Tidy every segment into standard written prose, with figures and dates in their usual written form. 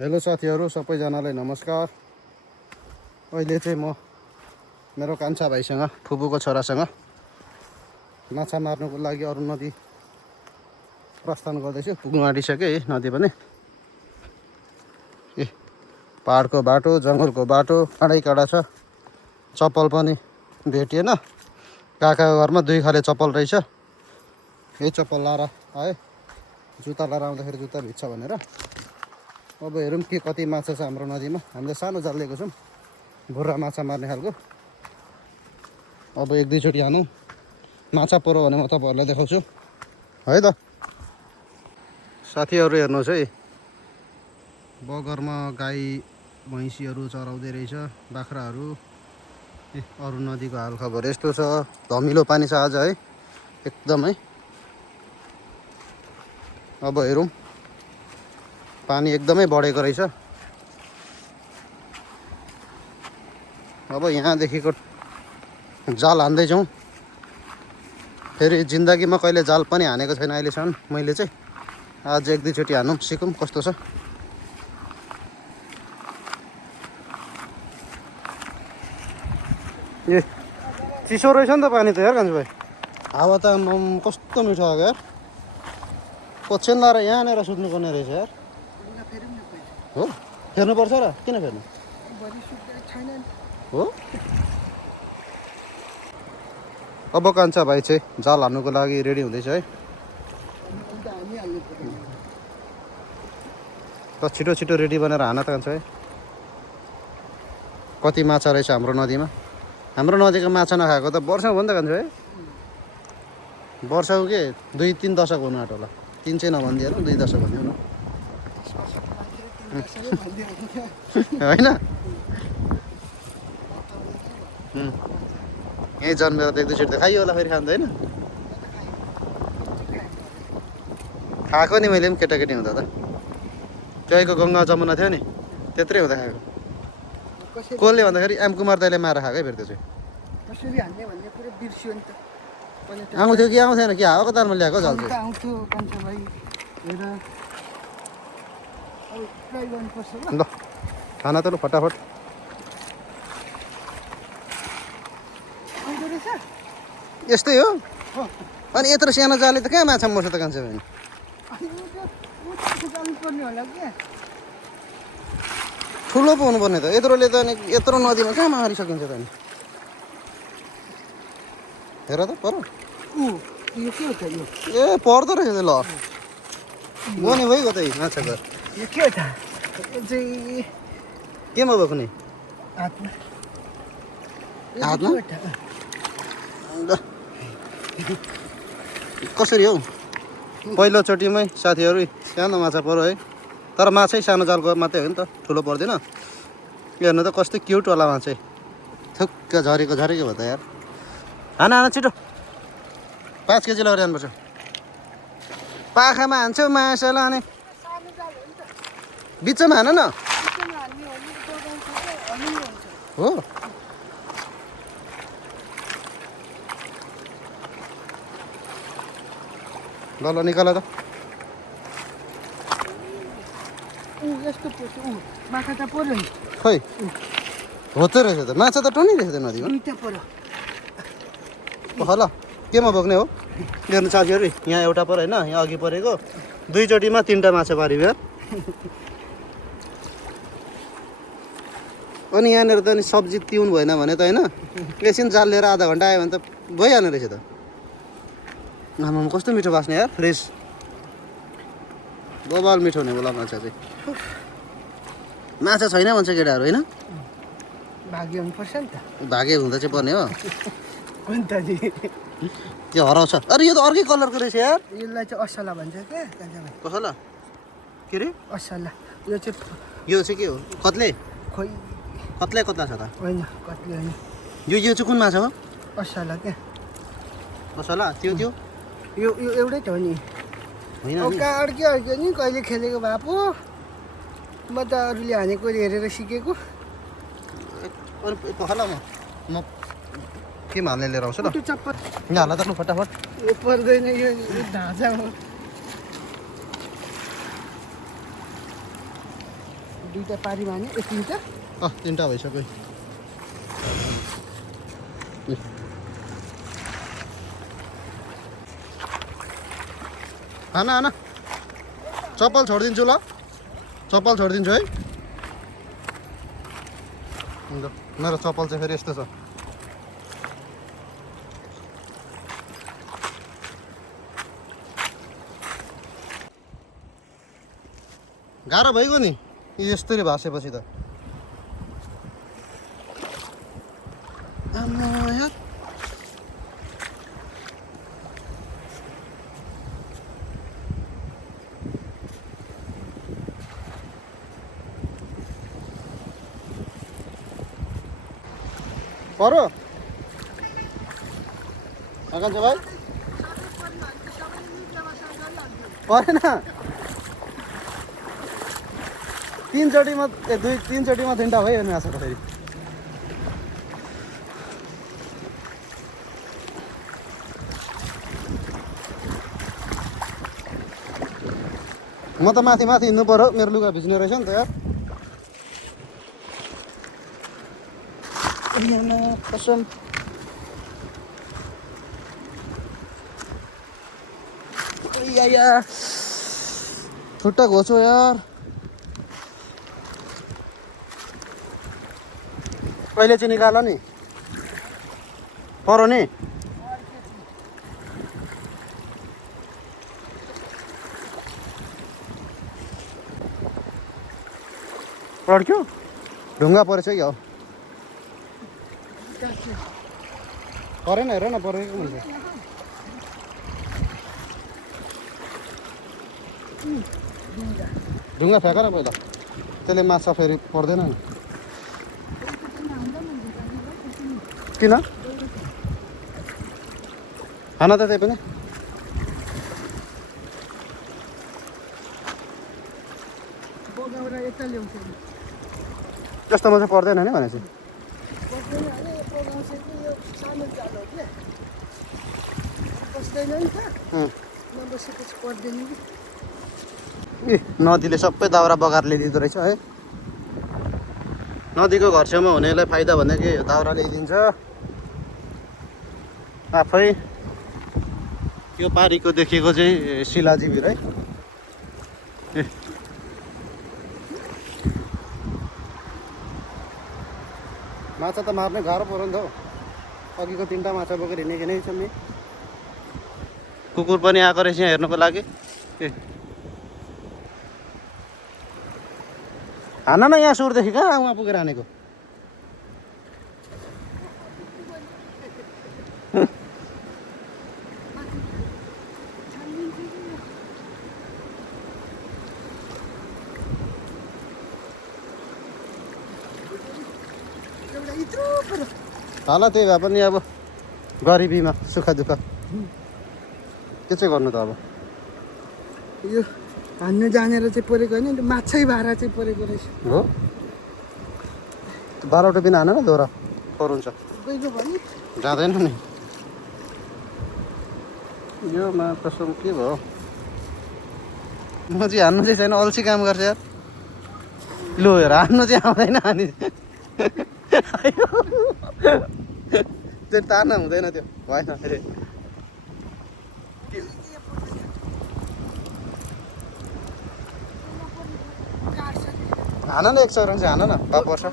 Hello साथीहरू सबैजनालाई नमस्कार। अहिले चाहिँ म मेरो कान्छा भाइसँग फुपूको छोरासँग माछा मार्नुको लागि अरू नदी प्रस्थान गर्दैछु। पुग्नु आँटिसक्यो है नदी पनि। ए पहाडको बाटो, जङ्गलको बाटो, काँडै काँडा छ। चप्पल पनि भेटिएन। काकाको घरमा दुई खाले चप्पल रहेछ। यही चप्पल लाएर आएँ। जुत्ता लाएर आउँदाखेरि जुत्ता भिज्छ भनेर। अब हेरौँ के कति माछा छ हाम्रो नदीमा। हामीले सानो जाल लिएको छौँ, भुर्रा माछा मार्ने खालको। अब एक दुईचोटि हानौँ। माछा पऱ्यो भने म तपाईँहरूलाई देखाउँछु है त। साथीहरू हेर्नुहोस् है, बगरमा गाई भैँसीहरू चराउँदै रहेछ, बाख्राहरू। अरू नदीको हालखबर यस्तो छ। धमिलो पानी छ आज है, एकदमै। अब हेरौँ, पानी एकदमै बढेको रहेछ। अब यहाँदेखिको जाल हान्दैछौँ। फेरि जिन्दगीमा कहिले जाल पनि हानेको छैन अहिलेसम्म मैले चाहिँ। आज एक दुईचोटि हानौँ, सिकौँ कस्तो छ। ए चिसो रहेछ नि त पानी त यार कान्छु भाइ। हावा त कस्तो मिठो आएको यार। ओछ्यान लाएर यहाँनिर सुत्नुपर्ने रहेछ यार। हो फेर्नुपर्छ र किन फेर्नु हो। अब कान्छा भाइ चाहिँ जाल हान्नुको लागि रेडी हुँदैछ है। त छिटो छिटो रेडी बनाएर हान त कान्छा भाइ। कति माछा रहेछ हाम्रो नदीमा। हाम्रो नदीको माछा नखाएको त वर्षौँ भयो नि त कान्छा भाइ। वर्षौँ के 2-3 दशक हुनु आँट्यो होला। 3 चाहिँ नभनिदिएर 2 दशक भनिदिउँ न होइन। यहीँ जन्मेर त एक दुईचोटि त खाइयो होला, फेरि खान्छ होइन। खाएको नि मैले पनि केटाकेटी हुँदा त। त्यहीको गङ्गा जमुना थियो नि, त्यत्रै हुँदा खाएको। कसले भन्दाखेरि एम कुमार दाइले मारेर खाएको है। फेरि त्यो चाहिँ आउँथ्यो कि आउँथेन कि हावाको तालमा ल्याएको जाल चाहिँ। ल खाना त लु फटाफट। यस्तै हो। अनि यत्रो सानो जालले त कहाँ माछा मर्छ त कान्छा भाइ। ठुलो पो हुनुपर्ने त। यत्रोले त अनि यत्रो नदीमा कहाँ मारिसकिन्छ त अनि। हेर त पर। ए पर्दो रहेछ त। ल गने भइगयो त माछा घर। केमा भएको नि हातमा। कसरी हौ पहिलोचोटिमै साथीहरू सानो माछा पऱ्यो है। तर माछै सानो जालको मात्रै हो नि त, ठुलो पर्दैन। हेर्नु त कस्तो क्युट होला माछा। थुक्क झरेको झरेको भयो त यार। हान हान छिटो। 5 केजी लगेर जानुपर्छ। पाखामा हान्छौ माछालाई अनि बिचमा हान न हो। ल ल निकाल त। खै होतै रहेछ त माछा त टनिरहेछ त नदीमा। ल केमा बोक्ने हो हेर्नु साथीहरू। यहाँ एउटा पऱ्यो होइन, यहाँ अघि परेको 2 चोटिमा 3टा माछा पाऱ्यो यार। अनि यहाँनिर त अनि सब्जी तिउन भएन भने त होइन, एकछिन जाल लिएर आधा घन्टा आयो भने त भइहाल्ने रहेछ त। आमामा कस्तो मिठो बास्ने यार, फ्रेस बबाल मिठो हुने बोला माछा चाहिँ। माछा छैन भन्छ केटाहरू होइन। भाग्य हुनुपर्छ नि त। भागे हुँदा चाहिँ पर्ने हो। त्यो हराउँछ। अरे यो त अर्कै कलरको रहेछ यार। यसलाई चाहिँ असला भन्छ क्या कसला के रे असला। यो चाहिँ के हो कत्ले। खोइ कत्लै कत्ला छ त होइन, कत्ले होइन। यो चाहिँ कुन माछा हो। असला क्या कसला त्यो त्यो यो एउटै त हो नि। होइन कहाँ अड्क्यो अड्क्यो नि, कहिले खेलेको भए पो। म त अरूले हानेको हेरेर सिकेको। पखला म के हाल्ने लिएर आउँछु ल। चप्पल यहाँ हाल त लु फटाफट। यो पर्दैन, यो ढाँचा हो। दुईटा पारीमा हाने ए तिनटा तिनवटा भइसक्यो हाना हाना चप्पल छोडिदिन्छु ल चप्पल छोडिदिन्छु है मेरो चप्पल चाहिँ फेरि यस्तो छ गाह्रो भइगयो नि यस्तरी भाँसेपछि त परो आकांक्ष भाइ परेन तीनचोटिमा तीनचोटिमा तिनवटा भयो नि आशा त फेरि म त माथि माथि हिँड्नु पर्यो मेरो लुगा भिज्ने रहेछ नि त यार कसम खुट्टा घोचो यार कहिले चाहिँ निकाल नि परो नि पड्क्यो ढुङ्गा परेछ कि हो परेन हेर न परेको मान्छे ढुङ्गा फ्याँक न पहिला त्यसले माछा फेरि पर्दैन नि किन खाना त त्यही पनि त्यस्तोमा चाहिँ पर्दैन नि भनेपछि नदीले सबै दाउरा बगाएर ल्याइदिँदो रहेछ है नदीको घर छेउमा हुनेलाई फाइदा भनेको यो दाउरा ल्याइदिन्छ आफै यो पारीको देखेको चाहिँ शिलाजीवीर है माछा त मार्ने गाह्रो पऱ्यो नि त हौ अघिको तिनवटा माछा बोकेर हिँडेको नै छ नि कुकुर पनि आएको रहेछ यहाँ हेर्नुको लागि हान न यहाँ सुरदेखि कहाँ उहाँ पुगेर हानेको हाल त्यही भए पनि अब गरिबीमा सुख दुःख के चाहिँ गर्नु त अब यो हान्नु जानेर चाहिँ परेको होइन माछै भाडा चाहिँ परेको रहेछ हो 12वटा बिना हान न दोहोरा परुन्छ गइलो भने जाँदैन नि यो कसम के भयो म चाहिँ हान्नु चाहिँ छैन अल्छी काम गर्छ यार लु हेर हान्नु चाहिँ आउँदैन अनि त्यो तार्न हुँदैन त्यो भएन अरे हान न एक चौरङ चाहिँ हान न पाप पर्छ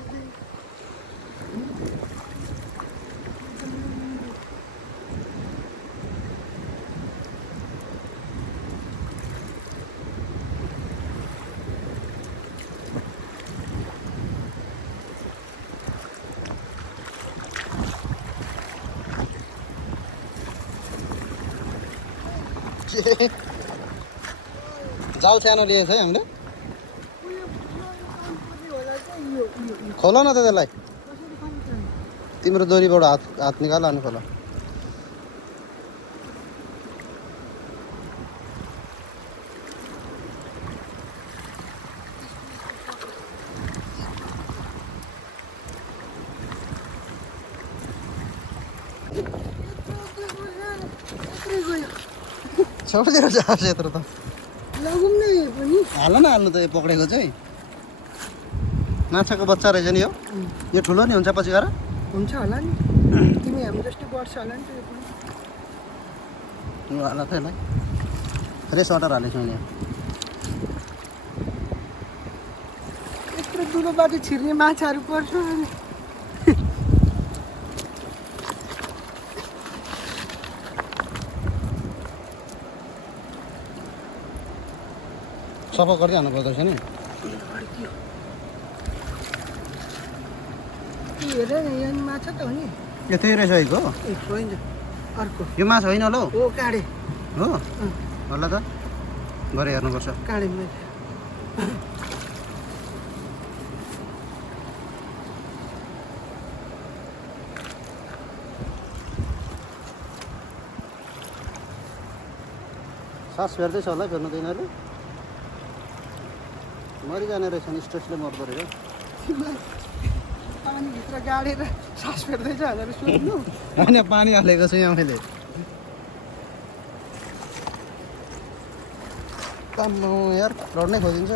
जाल सानो लिएछ है हामीले खोल न त त्यसलाई तिम्रो दोरीबाट हात निकाल अनि खोल छोडिदिएर जान्छ यत्रो त लगौँ नै पनि हाल न हाल्नु त यो पक्रेको चाहिँ माछाको बच्चा रहेछ नि यो यो ठुलो नि हुन्छ पछि गएर हुन्छ होला नि तिमी हामी जस्तो बढ्छ होला नि त्यो पनि यो हाल थिएन फ्रेस वाटर हालेको छु यहाँ यत्रो दुलोबाट छिर्ने माछाहरू पर्छ अनि सफा गरिहाल्नु पर्दो रहेछ नि हेर न यहाँ नि माछा त हो नि यो त्यही रहेछ हो ए होइन अर्को यो माछा होइन होला हौ हो काँडे हो होला त गएर हेर्नुपर्छ काँडे मैले सास फेर्दैछ होला फेर्नु त यिनीहरू मरिजाने रहेछ नि स्ट्रेसले मर्दो रहेछ पानीभित्र गाडेर सास फेर्दैछ भनेर सोध्नु होइन पानी हालेको छु यहाँ मैले यार लड्नै खोजिन्छ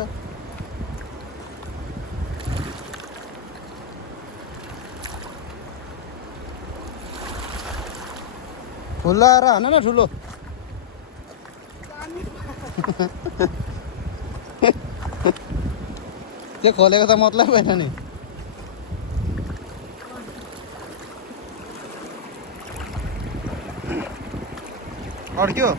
खुल्ला आएर हान न ठुलो त्यो खोलेको त मतलब होइन नि अड्क्यो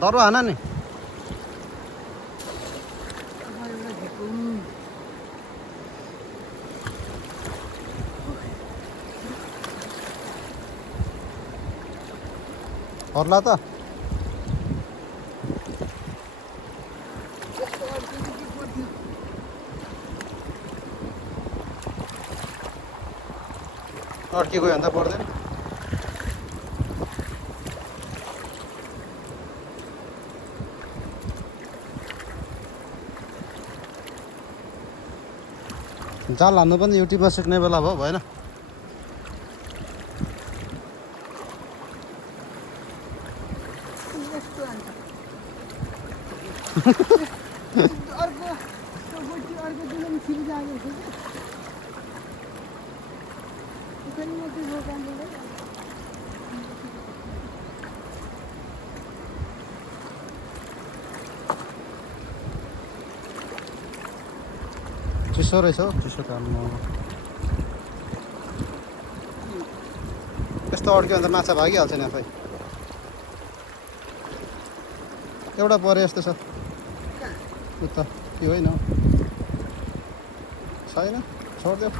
दरो हान नि पर्ला त अड्किएको भन्दा पर्दैन जाल हान्नु पनि युट्युबमा सिक्ने बेला भयो भएन चिसो रहेछ हौ चिसो काममा यस्तो अड्क्यो भने त माछा भागिहाल्छ नि आफै एउटा परे जस्तो छ उता त्यो होइन छैन छोडिदेऊ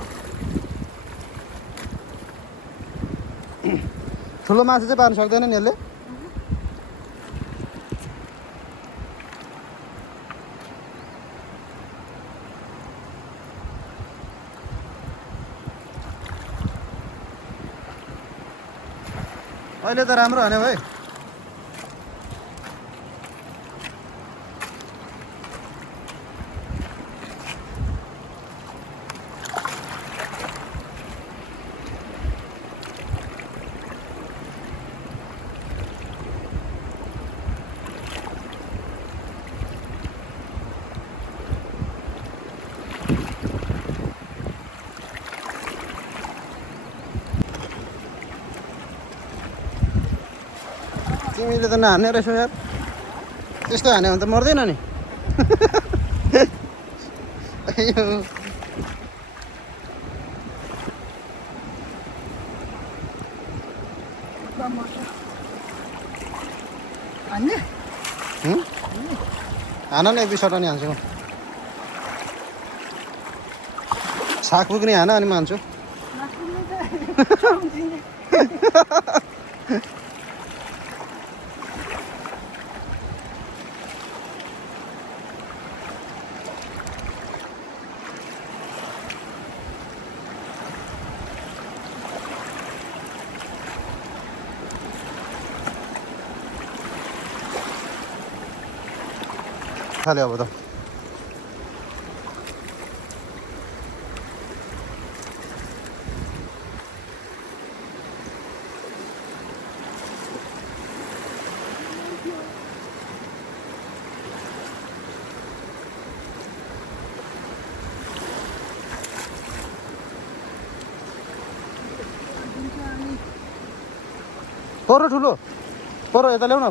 ठुलो माछा चाहिँ पार्नु सक्दैन नि यसले अहिले त राम्रो हान्यो भाइ तिमीले त नहान्ने रहेछौ यार त्यस्तो हान्यो भने त मर्दैन नि हान न एक दुई सटा नि हान्छु म साग पुग्ने हान अनि मान्छु खाली अब त पर ठुलो पर यता ल्याउ न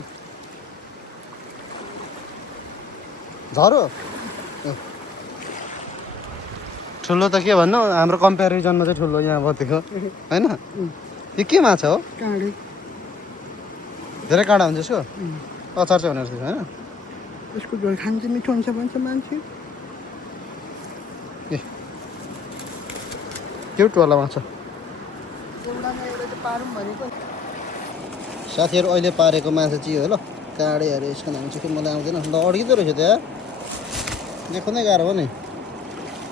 झरो ठुलो त के भन्नु हाम्रो कम्पेरिजनमा चाहिँ ठुलो यहाँ बतेको होइन यो के माछा हो काँडे धेरै काँडा हुन्छ यसको अचार चाहिँ हुने रहेछ होइन यसको झोल खानु चाहिँ मिठो हुन्छ भन्छ मान्छे ए क्युटवाला माछा एउटामा एउटा चाहिँ पारौँ भनेको साथीहरू अहिले पारेको माछा चाहिँ हो ल काँडेहरू यसको नाम चाहिँ मलाई आउँदैन ल अड्किँदो रहेछ त्यहाँ देख्नै गाह्रो हो नि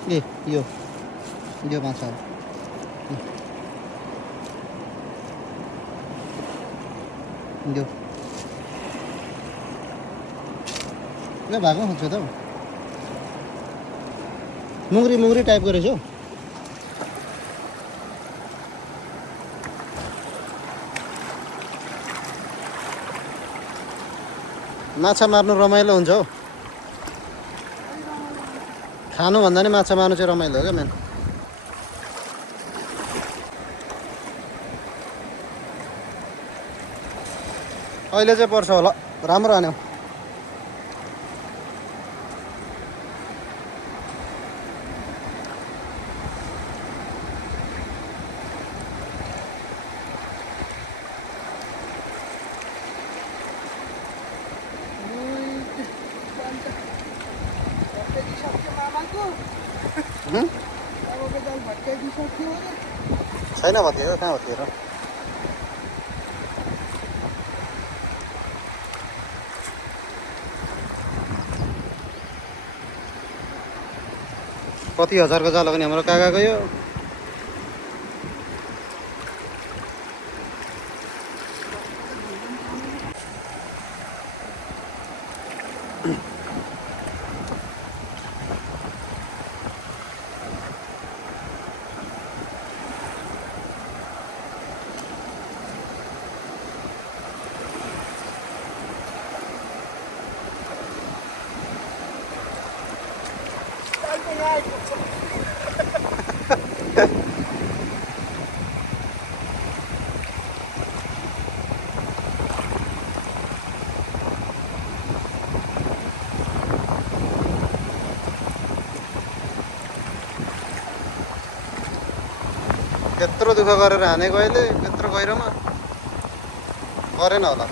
ए यो माछा हो यो ल भएको खोज्छ त मुङ्री टाइपको रहेछ हौ माछा मार्नु रमाइलो हुन्छ हौ खानुभन्दा नि माछा मार्नु चाहिँ रमाइलो हो क्या मेन अहिले चाहिँ पर्छ होला राम्रो हान्यो छैन भत्किएको कहाँ भत्किएर कति हजारको जाल हो भने हाम्रो काकाको यो त्यत्रो दुःख गरेर हानेको अहिले त्यत्रो गहिरोमा गरेन होला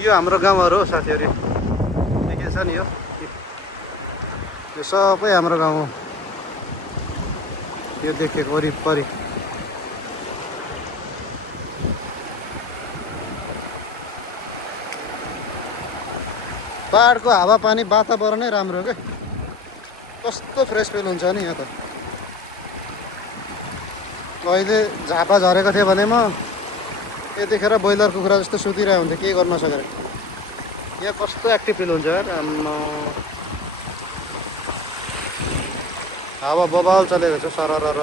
यो हाम्रो गाउँहरू हो साथीहरू के छ नि यो सबै हाम्रो गाउँ हो यो देखेको वरिपरि पहाडको हावापानी वातावरणै राम्रो क्या कस्तो फ्रेस फिल हुन्छ नि यहाँ त अहिले झापा झरेको थियो भने म यतिखेर ब्रोइलर कुखुरा जस्तो सुतिरहेको हुन्थ्यो केही गर्न नसकेर यहाँ कस्तो एक्टिभ फिल हुन्छ यार हावा बबाल चलेको छ सरर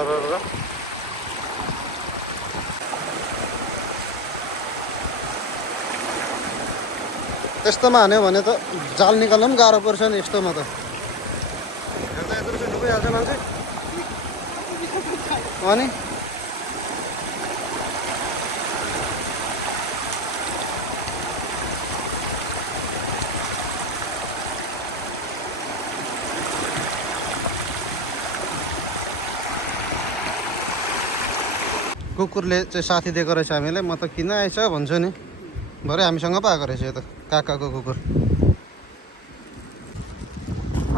त्यस्तोमा हान्यो भने त जाल निकाल्नु पनि गाह्रो पर्छ नि यस्तोमा त हेर्दा यत्रो चाहिँ डुबिहाल्छ मान्छे अनि कुकुरले चाहिँ साथी दिएको रहेछ हामीलाई म त किन आएछ भन्छु नि भरे हामीसँग पो आएको रहेछ यो त काकाको कुकुर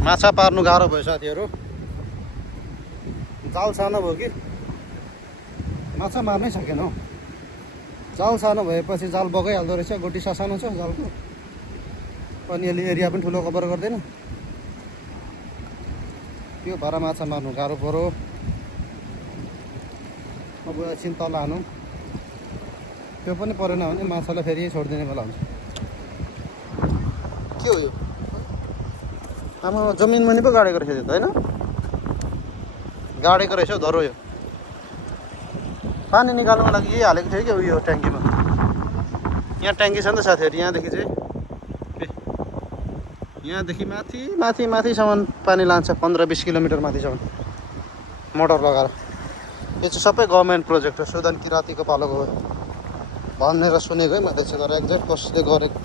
माछा पार्नु गाह्रो भयो साथीहरू जाल सानो भयो कि माछा मार्नै सकेन हौ जाल सानो भएपछि जाल बगाइहाल्दो रहेछ गोटी सानो छ जालको अनि यसले एरिया पनि ठुलो कभर गर्दैन त्यो भएर माछा मार्नु गाह्रो पऱ्यो अब एकछिन तल हानौँ त्यो पनि परेन भने माछालाई फेरि छोडिदिने बेला हुन्छ के हो यो आमा जमिनमा नि पो गाडेको रहेछ त्यो त होइन गाडेको रहेछ हौ धरो यो पानी निकाल्नुको लागि यही हालेको थियो क्या उयो ट्याङ्कीमा यहाँ ट्याङ्की छ नि त साथीहरू यहाँदेखि चाहिँ यहाँदेखि माथि माथि माथिसम्म पानी लान्छ 15-20 किलोमिटर माथिसम्म मोटर लगाएर। यो चाहिँ सबै गभर्मेन्ट प्रोजेक्ट हो। सुदन किराँतीको पालोको हो भनेर सुनेको है मैले चाहिँ, तर एक्ज्याक्ट कसले गरेको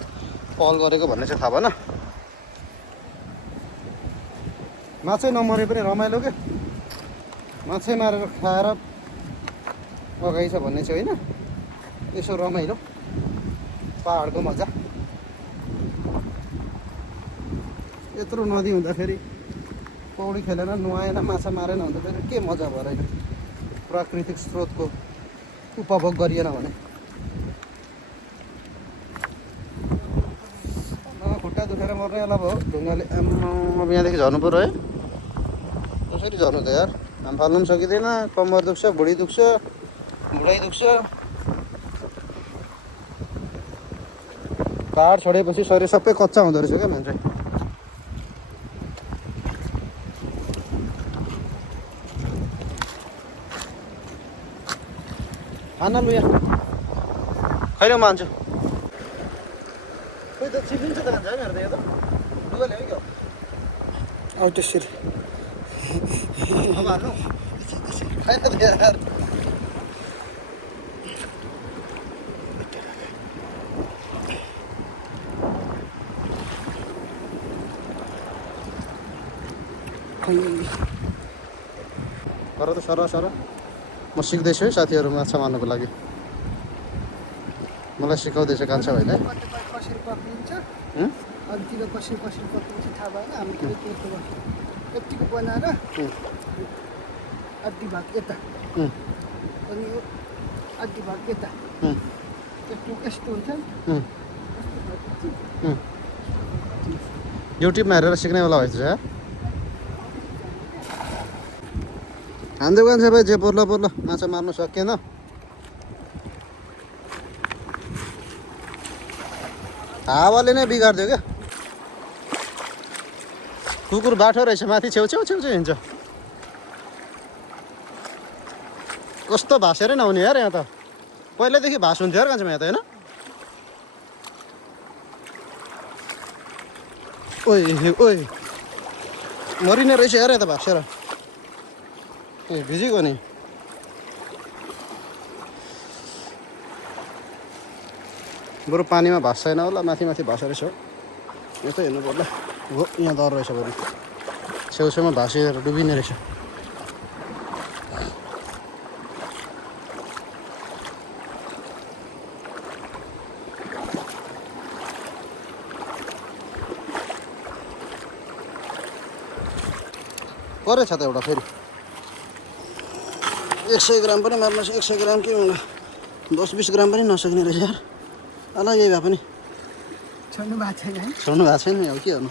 पहल गरेको भन्ने चाहिँ थाहा भएन। माछै नमरे पनि रमाइलो क्या, माछै मारेर खाएर लगाइछ भन्ने चाहिँ होइन, यसो रमाइलो पाहाडको मजा। यत्रो नदी हुँदाखेरि पौडी खेलेन, नुहाएन, माछा मारेन भने त फेरि के मजा भएर होइन। प्राकृतिक स्रोतको उपभोग गरिएन भने। खुट्टा दुखेर मर्ने बेला भयो ढुङ्गाले। अब यहाँदेखि झर्नु पऱ्यो है, कसरी झर्नु त यार, हाम फाल्नु पनि सकिँदैन, कम्मर दुख्छ, भुँडी दुख्छ, भुँडै दुख्छ। पाहाड छोडेपछि शरीर सबै कच्चा हुँदो रहेछ क्या मान्छे। खाना लु यहाँ खैर मान्छु खोइ त चिप्लिन्छ त खान्छ है मेरो त यो त डुबा ल्यायो क्या हो त्यसरी अब हाल्नु खैर त यार। तर त सर सर म सिक्दैछु है साथीहरू माछा मार्नुको लागि, मलाई सिकाउँदैछ कान्छा भाइले। कसरी पक्रिन्छ अरूतिर कसरी कसरी पक्रिन्छ थाहा भएन। हामीतिर त्यस्तो गर्छ, यत्तिको बनाएर अड्डी भाग यता अनि यो अड्डी भाग यता यस्तो यस्तो हुन्छ। युट्युबमा हेरेर सिक्ने बेला भएछ यार। हान्दै कान्छा भाइ जे पर्ला पर्ला माछा मार्नु सकिएन। हावाले नै बिगारिदियो क्या। कुकुर बाठो रहेछ, माथि छेउछेउ छेउछेउ हिँड्छ। कस्तो भाँसेरै नहुने यार यहाँ त, पहिल्यैदेखि भाँस हुन्थ्यो यार कान्छामा यहाँ त होइन। ओइ ओइ मरिने रहेछ यार यहाँ त भाँसेर। ए भिजिगयो नि। बरु पानीमा भाँच्दैन होला, माथि माथि भाँसो रहेछ। यस्तो हेर्नु पर्ला हो, यहाँ डर रहेछ बरु, छेउछेउमा भाँसेर डुबिने रहेछ। परेछ त एउटा फेरि 100 ग्राम पनि मार्नु छ। 100 ग्राम के होला, 10-20 ग्राम पनि नसक्ने रहेछ यार। होला यही भए पनि छोड्नु भएको छैन है, छोड्नु भएको छैन। अब के गर्नु,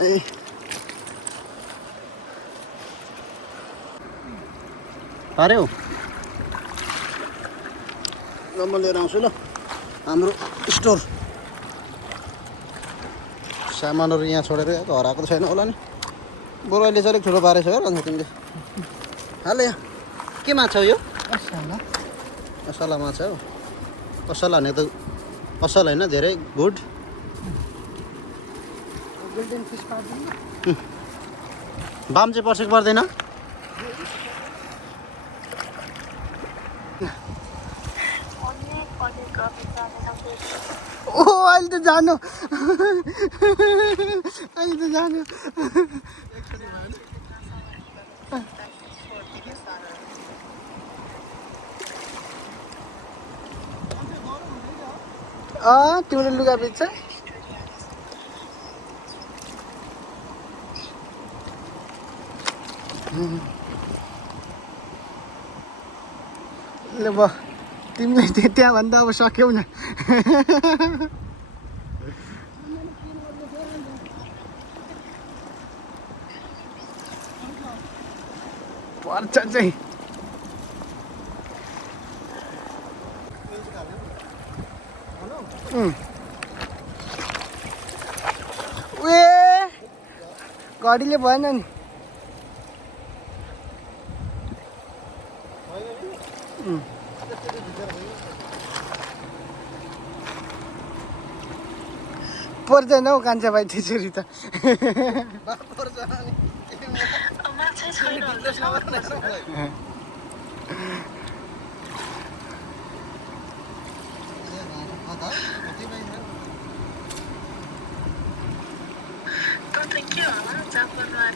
ए पार्यो ल म लिएर आउँछु ल। हाम्रो स्टोर सामानहरू यहाँ छोडेर घर आएको छैन होला नि। बरु अहिले चाहिँ अलिक ठुलो पारेछ यार अन्त तिमीले। हाल यहाँ के माछा हो यो? असला असला माछा हो। असला भने त असल होइन, धेरै गुड। गोल्डन फिस पार्दैन। बाम चाहिँ पर्छ कि पर्दैन? ओ अहिले त जानु अहिले त जानु। तिम्रो लुगा बेच्छ ल। ब तिमीले त्यहाँ भन्दा अब सक्यौ न। पर्छ चाहिँ घडीले भएन नि। पर्दैन हौ कान्छा भाइ त्यसरी त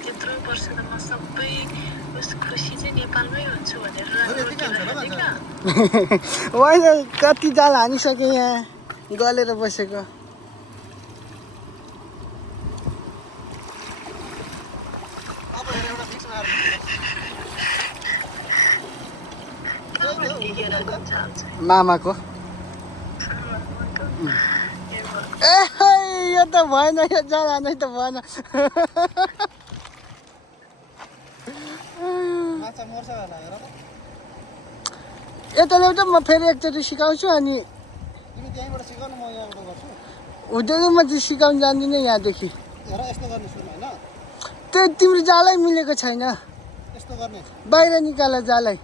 त्यत्रो वर्ष त म सबै खुसी चाहिँ नेपालमै हुन्छु भनेर होइन कति जाल हानिसकेँ यहाँ गलेर बसेको मामाको ए यो त भएन यो जाल हानै त भएन यता ल्याउँदा म फेरि एकचोटि सिकाउँछु अनि हुँदैन म चाहिँ सिकाउनु जान्दिनँ यहाँदेखि त्यो तिम्रो जालै मिलेको छैन बाहिर निकाल जालै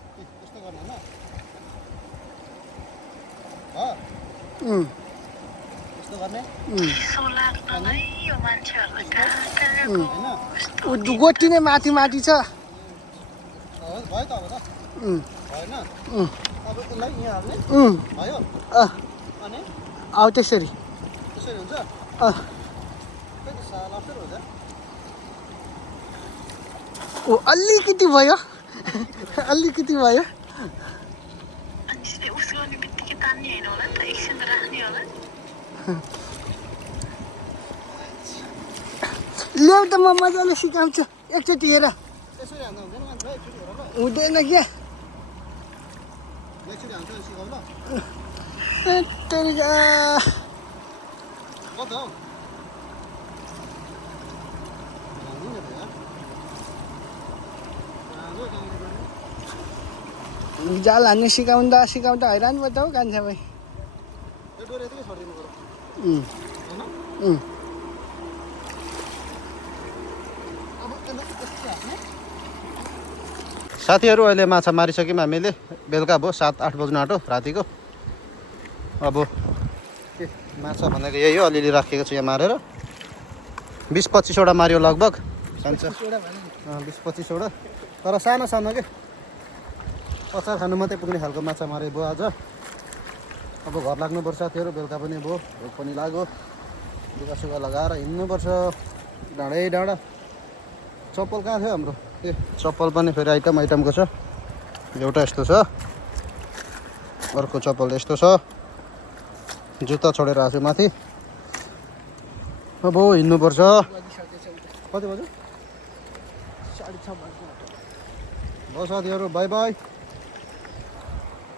गोटी नै माथि माथि छ आऊ त्यसरी ओ अलिकति भयो अलिकति भयो ल्याउ त म मजाले सिकाउँछु एकचोटि हेर हुँदैन क्या जाल हान्नु सिकाउँदा सिकाउँदा हैरान भयो त हौ कान्छा भाइ साथीहरू अहिले माछा मारिसक्यौँ हामीले बेलुका भयो 7-8 बज्नु आँट्यो रातिको अब माछा भनेको यही हो अलिअलि राखेको छु यहाँ मारेर 20-25 वटा मार्यो लगभग सानो 20-25 वटा तर सानो सानो के अचार खानु मात्रै पुग्ने खालको माछा मारे भयो आज अब घर लाग्नुपर्छ साथीहरू बेलुका पनि भयो भोक पनि लाग्यो लुगासुगा लगाएर हिँड्नुपर्छ डाँडै डाँडा चप्पल कहाँ थियो हाम्रो ए चप्पल पनि फेरि आइटमको छ एउटा यस्तो छ अर्को चप्पल यस्तो छ जुत्ता छोडेर आएको छु माथि अब हिँड्नुपर्छ कति बज्यो 6:30 भयो साथीहरू बाई बाई